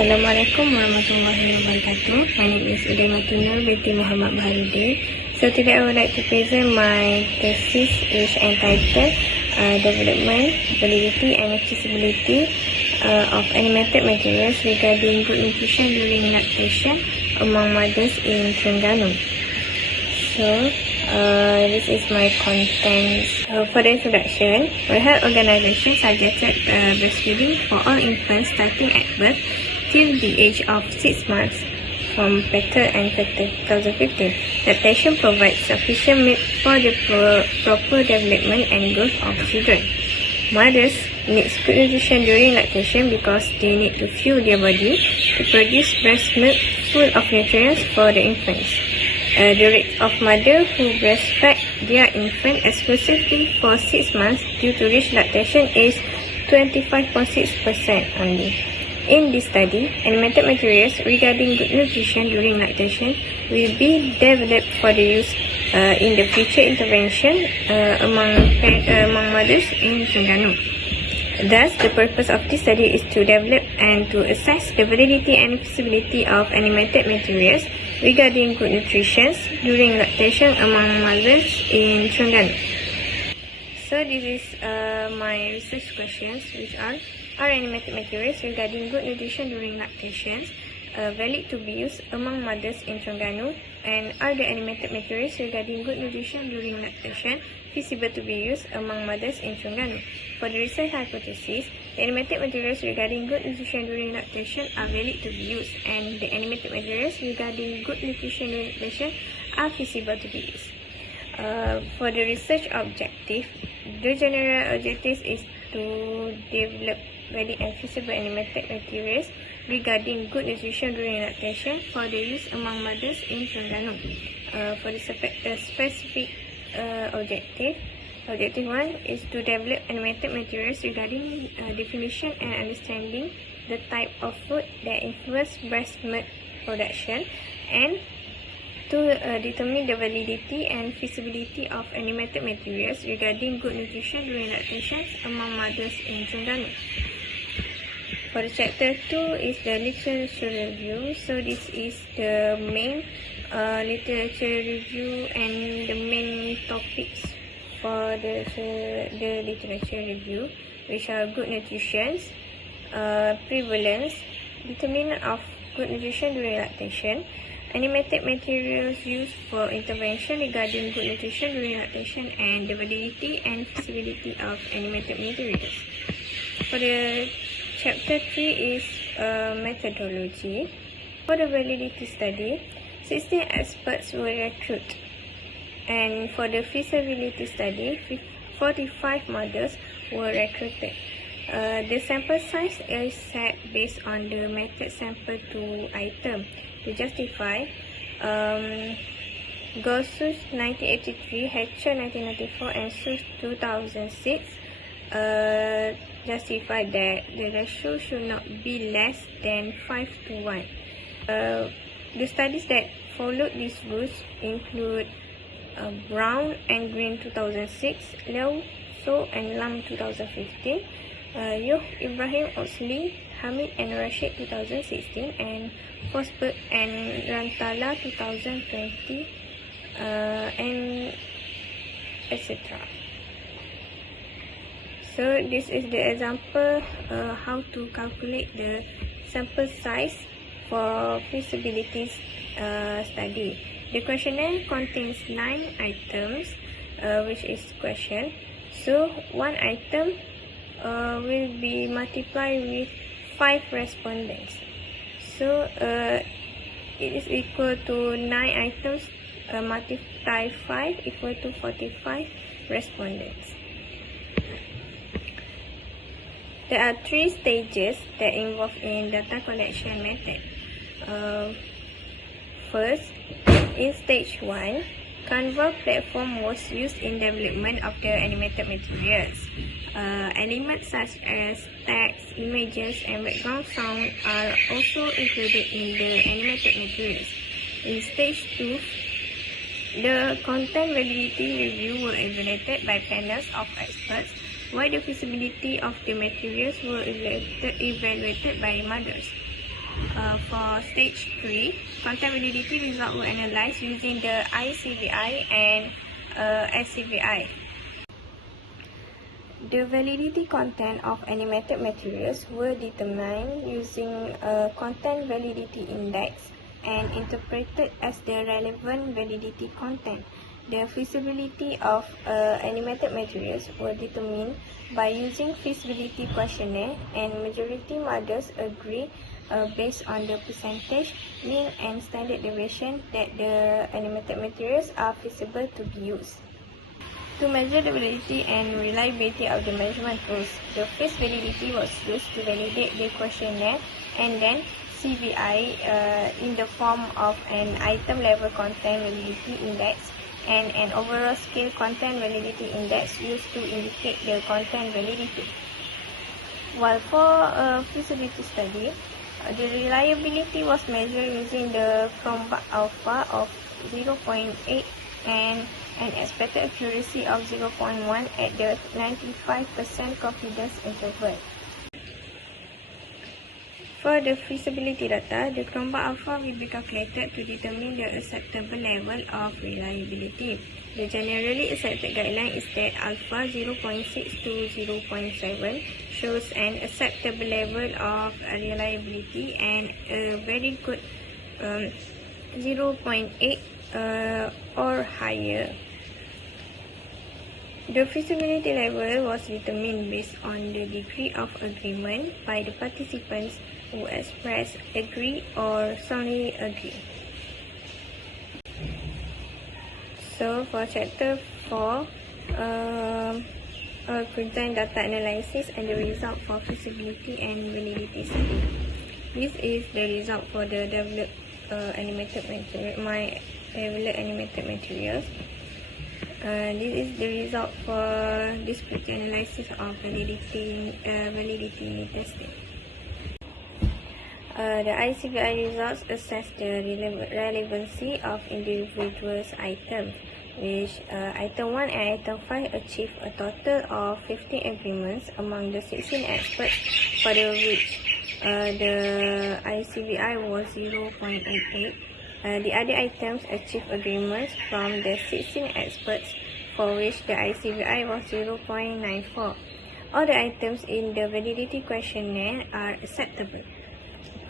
Assalamualaikum warahmatullahi wabarakatuh. My name is Uday Matinur binti Muhammad Validity. So today I would like to present my thesis which entitled Development, Validity and Feasibility of Animated Materials regarding good nutrition during lactation among mothers in Terengganu. So this is my contents. For the introduction, World Health Organization suggested breastfeeding for all infants starting at birth till the age of 6 months from Peter and Peter 2015. Lactation provides sufficient milk for the proper development and growth of children. Mothers need good nutrition during lactation because they need to fuel their body to produce breast milk full of nutrients for the infants. The rate of mothers who breastfed their infant exclusively for 6 months due to reach lactation is 25.6% only. In this study, animated materials regarding good nutrition during lactation will be developed for the use in the future intervention among mothers in Terengganu. Thus, the purpose of this study is to develop and to assess the validity and feasibility of animated materials regarding good nutrition during lactation among mothers in Terengganu. So, this is my research questions, which are animated materials regarding good nutrition during lactation valid to be used among mothers in Terengganu, and are the animated materials regarding good nutrition during lactation feasible to be used among mothers in Terengganu? For the research hypothesis, the animated materials regarding good nutrition during lactation are valid to be used, and the animated materials regarding good nutrition during lactation are feasible to be used. For the research objective, the general objective is to develop valid and feasible animated materials regarding good nutrition during lactation for the use among mothers in Terengganu. For the specific objective 1 is to develop animated materials regarding definition and understanding the type of food that influence breast milk production, and to determine the validity and feasibility of animated materials regarding good nutrition during lactation among mothers in Terengganu. For the chapter 2 is the literature review. So this is the main literature review and the main topics for the literature review, which are good nutrition, prevalence, determinant of good nutrition during lactation, animated materials used for intervention regarding good nutrition during lactation, and the validity and feasibility of animated materials. For the chapter 3 is methodology. For the validity study, 16 experts were recruited, and for the feasibility study, 45 mothers were recruited. The sample size is set based on the method sample to item. To justify, Gossus 1983, Hatcher 1994, and Sus 2006 justified that the ratio should not be less than 5:1. The studies that followed these rules include Brown and Green 2006, Liu, So and Lam 2015, Yoh, Ibrahim, Oxley, Hamid and Rashid 2016, and Forsberg and Rantala 2020, and etc. So this is the example how to calculate the sample size for feasibility study. The questionnaire contains 9 items, which is question. So one item will be multiplied with 5 respondents. So it is equal to 9 items multiply 5 equal to 45 respondents. There are 3 stages that involve in data collection method. First, in stage 1, Canva platform was used in development of the animated materials. Elements such as text, images, and background sound are also included in the animated materials. In stage 2, the content validity review were evaluated by panels of experts, while the feasibility of the materials were evaluated by mothers. For stage 3, content validity result were analyzed using the ICVI and SCVI. The validity content of animated materials were determined using a content validity index and interpreted as the relevant validity content. The feasibility of animated materials were determined by using feasibility questionnaire, and majority models agree based on the percentage, mean and standard deviation that the animated materials are feasible to be used. To measure the validity and reliability of the measurement tools, the phase validity was used to validate the questionnaire, and then CVI in the form of an item level content validity index and an overall scale content validity index used to indicate the content validity. While for a feasibility study, the reliability was measured using the Chromebus alpha of 0.8 and an expected accuracy of 0.1 at the 95% confidence interval. For the feasibility data, the Chromebus alpha will be calculated to determine the acceptable level of reliability. The generally accepted guideline is that alpha 0.6 to 0.7 shows an acceptable level of reliability, and a very good 0.8 or higher. The feasibility level was determined based on the degree of agreement by the participants who expressed agree or strongly agree. So for chapter 4, I'll present data analysis and the result for feasibility and validity study. This is the result for the developed animated material, my developed animated materials. This is the result for descriptive analysis of validity testing. The ICVI results assess the relevancy of individuals' items, which item 1 and item 5 achieved a total of 15 agreements among the 16 experts, for which the ICVI was 0.88. The other items achieved agreements from the 16 experts, for which the ICVI was 0.94. All the items in the validity questionnaire are acceptable.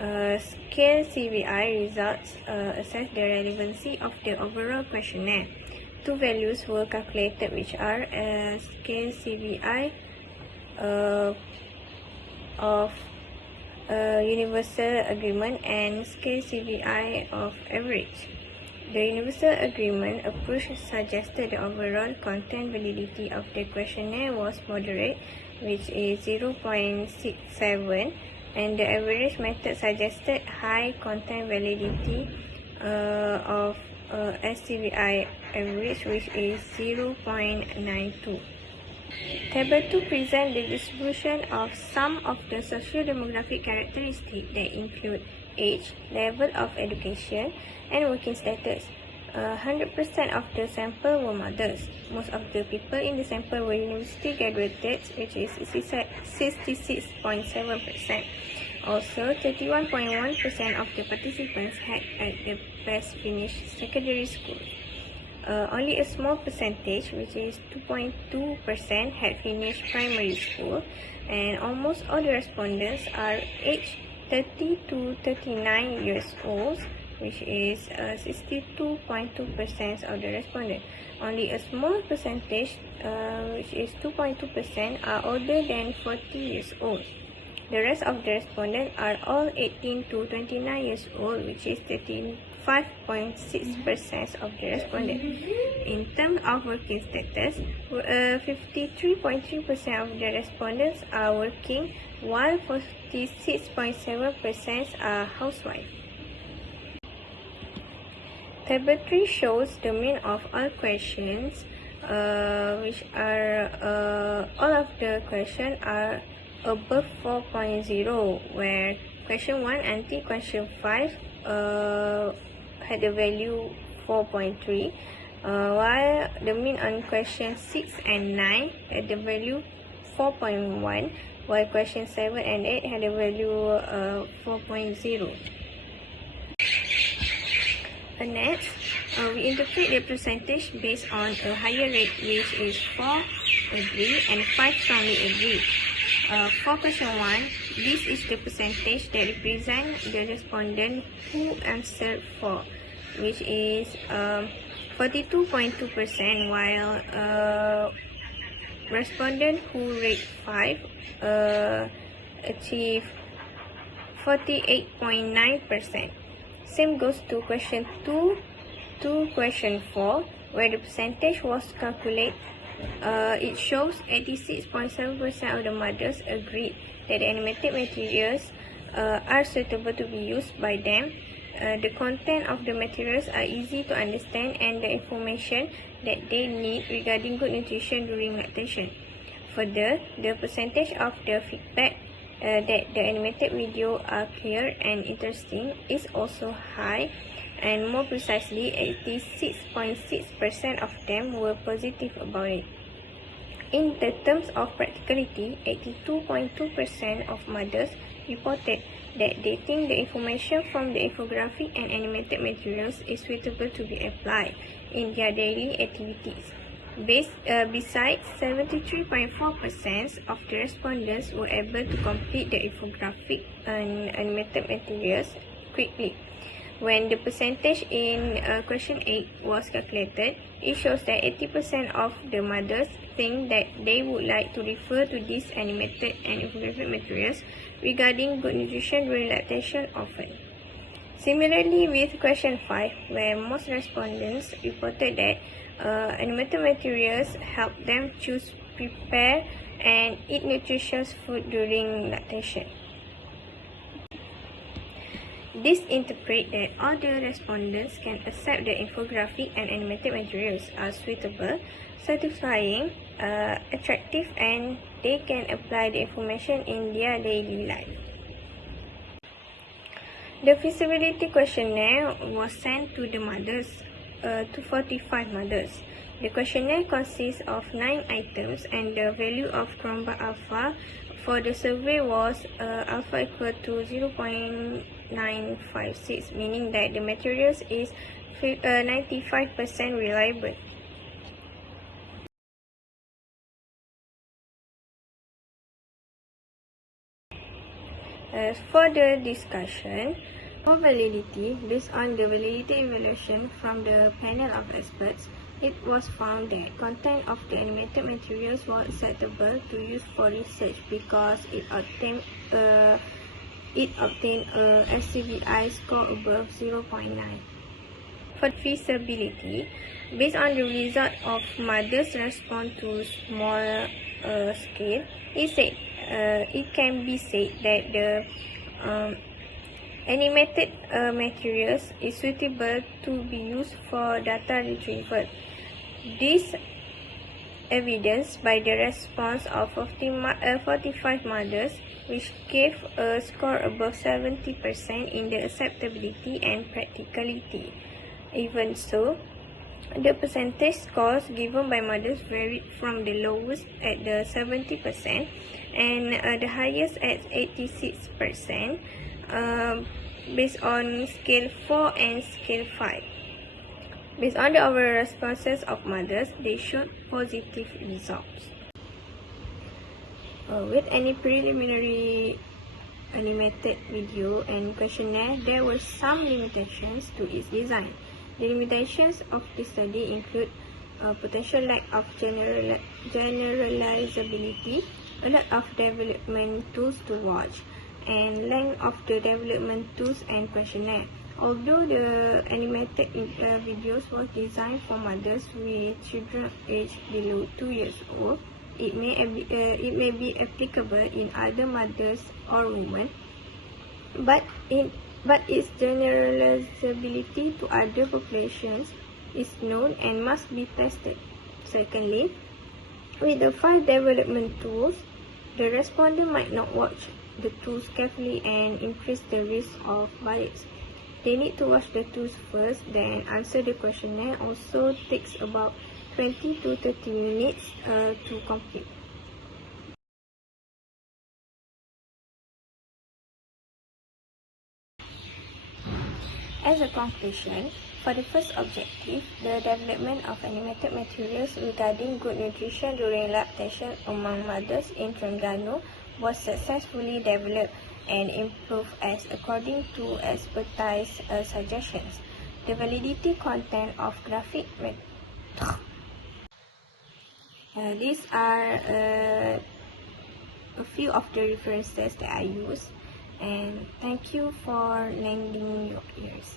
Scale CVI results assess the relevancy of the overall questionnaire. Two values were calculated, which are scale CVI of universal agreement and scale CVI of average. The universal agreement approach suggested the overall content validity of the questionnaire was moderate, which is 0.67, and the average method suggested high content validity of SCVI average, which is 0.92. Table 2 presents the distribution of some of the socio-demographic characteristics that include age, level of education, and working status. 100% of the sample were mothers. Most of the people in the sample were university graduates, which is 66.7%. Also, 31.1% of the participants had at the best finished secondary school. Only a small percentage, which is 2.2%, had finished primary school, and almost all the respondents are aged 30 to 39 years old, which is 62.2% of the respondents. Only a small percentage, which is 2.2%, are older than 40 years old. The rest of the respondents are all 18 to 29 years old, which is 35.6% of the respondents. In terms of working status, 53.3% of the respondents are working, while 46.7% are housewives. Table 3 shows the mean of all questions, which are all of the questions are above 4.0, where question 1 until question 5 had a value 4.3, while the mean on question 6 and 9 had the value 4.1, while question 7 and 8 had a value 4.0. Next, we interpret the percentage based on a higher rate, which is 4 agree and 5 strongly agree. For question 1, this is the percentage that represents the respondent who answered 4, which is 42.2%, while respondent who rate 5 achieved 48.9%. Same goes to question 2 to question 4, where the percentage was calculated. It shows 86.7% of the mothers agreed that the animated materials are suitable to be used by them. The content of the materials are easy to understand and the information that they need regarding good nutrition during lactation. Further, the percentage of the feedback that the animated video are clear and interesting is also high, and more precisely 86.6% of them were positive about it. In the terms of practicality, 82.2% of mothers reported that they think the information from the infographic and animated materials is suitable to be applied in their daily activities. Besides, 73.4% of the respondents were able to complete the infographic and animated materials quickly. When the percentage in question 8 was calculated, it shows that 80% of the mothers think that they would like to refer to these animated and infographic materials regarding good nutrition during lactation often. Similarly with question 5, where most respondents reported that animated materials help them choose, prepare, and eat nutritious food during lactation. This interprets that all the respondents can accept the infographic and animated materials are suitable, satisfying, attractive, and they can apply the information in their daily life. The feasibility questionnaire was sent to the mothers, to 45 mothers. The questionnaire consists of 9 items, and the value of Chromba alpha for the survey was alpha equal to 0.956, meaning that the materials is 95% reliable. As for the discussion, for validity, based on the validity evaluation from the panel of experts, it was found that content of the animated materials was acceptable to use for research because it obtained a SCVI score above 0.9. For feasibility, based on the result of mothers' response to small scale, it can be said that the animated materials is suitable to be used for data retrieval. This evidenced by the response of 45 mothers, which gave a score above 70% in the acceptability and practicality. Even so, the percentage scores given by mothers varied from the lowest at the 70% and the highest at 86%, based on scale 4 and scale 5. Based on the overall responses of mothers, they showed positive results. With any preliminary animated video and questionnaire, there were some limitations to its design. The limitations of this study include potential lack of generalizability, a lack of development tools to watch, and length of the development tools and questionnaire. Although the animated videos were designed for mothers with children aged below 2 years old, it may be applicable in other mothers or women, but its generalizability to other populations is known and must be tested. Secondly, with the 5 development tools, the respondent might not watch the tools carefully and increase the risk of bias. They need to watch the tools first, then answer the questionnaire. Also takes about 20 to 30 minutes to complete. As a conclusion, for the first objective, the development of animated materials regarding good nutrition during lactation among mothers in Terengganu was successfully developed and improved as according to expertise suggestions. The validity content of graphic these are a few of the references that I use, and thank you for lending your ears.